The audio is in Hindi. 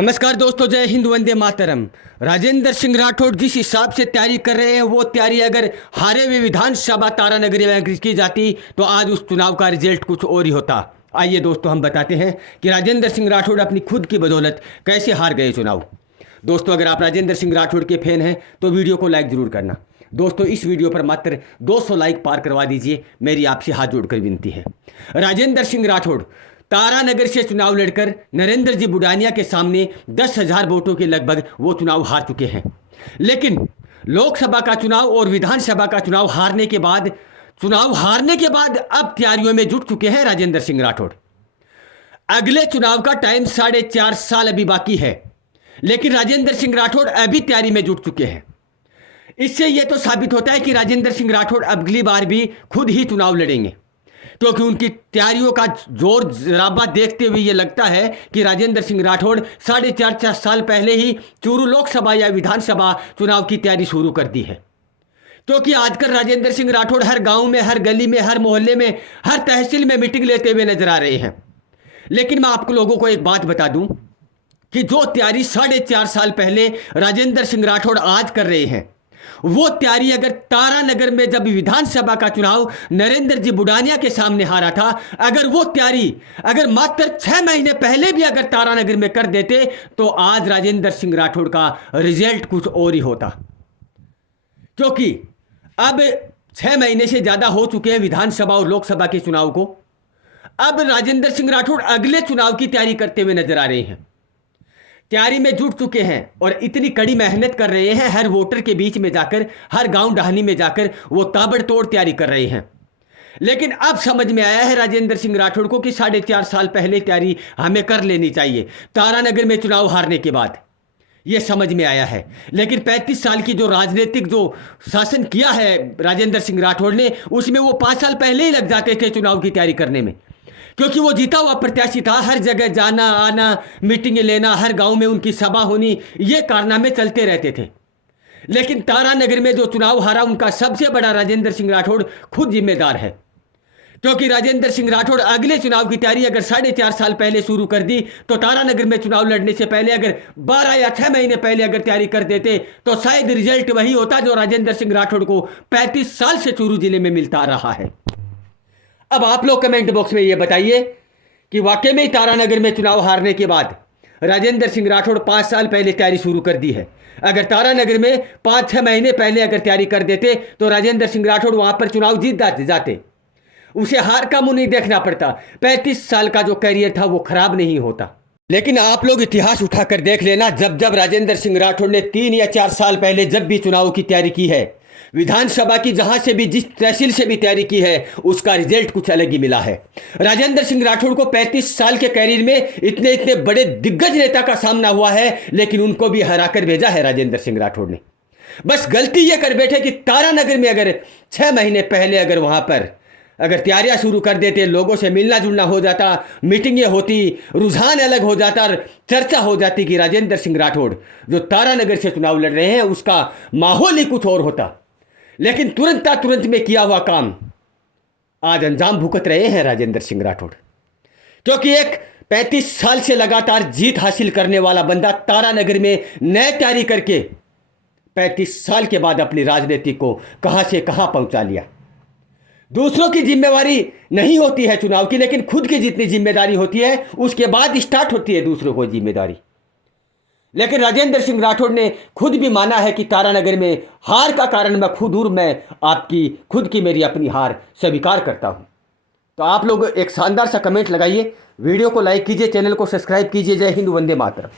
नमस्कार दोस्तों, जय हिंद, वंदे मातरम। राजेंद्र सिंह राठौड़ जिस हिसाब से तैयारी कर रहे हैं, वो तैयारी अगर हारे हुए विधानसभा तारानगरी में की जाती तो आज उस चुनाव का रिजल्ट कुछ और ही होता। आइए दोस्तों, हम बताते हैं कि राजेंद्र सिंह राठौड़ अपनी खुद की बदौलत कैसे हार गए चुनाव। दोस्तों, अगर आप राजेंद्र सिंह राठौड़ के फैन हैं तो वीडियो को लाइक जरूर करना। दोस्तों, इस वीडियो पर मात्र 200 लाइक पार करवा दीजिए, मेरी आपसे हाथ जोड़कर विनती है। राजेंद्र सिंह राठौड़ तारानगर से चुनाव लड़कर नरेंद्र जी बुडानिया के सामने 10,000 वोटों के लगभग वो चुनाव हार चुके हैं। लेकिन लोकसभा का चुनाव और विधानसभा का चुनाव हारने के बाद अब तैयारियों में जुट चुके हैं राजेंद्र सिंह राठौड़। अगले चुनाव का टाइम 4.5 साल अभी बाकी है, लेकिन राजेंद्र सिंह राठौड़ अभी तैयारी में जुट चुके हैं। इससे यह तो साबित होता है कि राजेंद्र सिंह राठौड़ अगली बार भी खुद ही चुनाव लड़ेंगे, क्योंकि उनकी तैयारियों का जोर जराबा देखते हुए ये लगता है कि राजेंद्र सिंह राठौड़ 4.5 साल पहले ही चूरू लोकसभा या विधानसभा चुनाव की तैयारी शुरू कर दी है। क्योंकि आजकल राजेंद्र सिंह राठौड़ हर गांव में, हर गली में, हर मोहल्ले में, हर तहसील में मीटिंग लेते हुए नजर आ रहे हैं। लेकिन मैं आपको लोगों को एक बात बता दूं कि जो तैयारी 4.5 साल पहले राजेंद्र सिंह राठौड़ आज कर रहे हैं, वो तैयारी अगर तारानगर में जब विधानसभा का चुनाव नरेंद्र जी बुडानिया के सामने हारा था, अगर वो तैयारी अगर मात्र 6 महीने पहले भी अगर तारानगर में कर देते तो आज राजेंद्र सिंह राठौड़ का रिजल्ट कुछ और ही होता। क्योंकि अब 6 महीने से ज्यादा हो चुके हैं विधानसभा और लोकसभा के चुनाव को। अब राजेंद्र सिंह राठौड़ अगले चुनाव की तैयारी करते हुए नजर आ रहे हैं, तैयारी में जुट चुके हैं और इतनी कड़ी मेहनत कर रहे हैं। हर वोटर के बीच में जाकर, हर गांव डहानी में जाकर वो ताबड़तोड़ तैयारी कर रहे हैं। लेकिन अब समझ में आया है राजेंद्र सिंह राठौड़ को कि 4.5 साल पहले तैयारी हमें कर लेनी चाहिए तारानगर में चुनाव हारने के बाद, ये समझ में आया है। लेकिन 35 साल की जो राजनीतिक जो शासन किया है राजेंद्र सिंह राठौड़ ने, उसमें वो 5 साल पहले ही लग जाते थे चुनाव की तैयारी करने में, क्योंकि वो जीता हुआ प्रत्याशी था। हर जगह जाना आना, मीटिंगें लेना, हर गांव में उनकी सभा होनी, ये कारनामे चलते रहते थे। लेकिन तारानगर में जो चुनाव हारा, उनका सबसे बड़ा राजेंद्र सिंह राठौड़ खुद जिम्मेदार है। क्योंकि राजेंद्र सिंह राठौड़ अगले चुनाव की तैयारी अगर 4.5 साल पहले शुरू कर दी तो तारानगर में चुनाव लड़ने से पहले अगर 12 या 6 महीने पहले अगर तैयारी कर देते तो शायद रिजल्ट वही होता जो राजेंद्र सिंह राठौड़ को 35 साल से चूरू जिले में मिलता रहा है। अब आप लोग कमेंट बॉक्स में ये बताइए कि वाकई में तारानगर में चुनाव हारने के बाद राजेंद्र सिंह राठौड़ 5 साल पहले तैयारी शुरू कर दी है। अगर तारानगर में 5-6 महीने पहले अगर तैयारी कर देते तो राजेंद्र सिंह राठौड़ वहां पर चुनाव जीत जाते, उसे हार का मुंह नहीं देखना पड़ता, 35 साल का जो कैरियर था वो खराब नहीं होता। लेकिन आप लोग इतिहास उठाकर देख लेना, जब राजेंद्र सिंह राठौड़ ने 3 या 4 साल पहले जब भी चुनाव की तैयारी की है, विधानसभा की जहां से भी, जिस तहसील से भी तैयारी की है, उसका रिजल्ट कुछ अलग ही मिला है। राजेंद्र सिंह राठौड़ को 35 साल के कैरियर में इतने बड़े दिग्गज नेता का सामना हुआ है, लेकिन उनको भी हराकर भेजा है राजेंद्र सिंह राठौड़ ने। बस गलती यह कर बैठे कि तारानगर में अगर 6 महीने पहले अगर वहां पर अगर तैयारियां शुरू कर देते, लोगों से मिलना जुलना हो जाता, मीटिंगें होती, रुझान अलग हो जाता, चर्चा हो जाती कि राजेंद्र सिंह राठौड़ जो तारानगर से चुनाव लड़ रहे हैं उसका माहौल ही कुछ और होता। लेकिन तुरंत में किया हुआ काम आज अंजाम भुगत रहे हैं राजेंद्र सिंह राठौड़। क्योंकि एक 35 साल से लगातार जीत हासिल करने वाला बंदा तारानगर में नए तैयारी करके 35 साल के बाद अपनी राजनीति को कहां से कहां पहुंचा लिया। दूसरों की जिम्मेवारी नहीं होती है चुनाव की, लेकिन खुद की जितनी जिम्मेदारी होती है उसके बाद स्टार्ट होती है दूसरों को जिम्मेदारी। लेकिन राजेंद्र सिंह राठौड़ ने खुद भी माना है कि तारानगर में हार का कारण मैं आपकी खुद की मेरी अपनी हार स्वीकार करता हूं। तो आप लोग एक शानदार सा कमेंट लगाइए, वीडियो को लाइक कीजिए, चैनल को सब्सक्राइब कीजिए। जय हिंद, वंदे मातरम।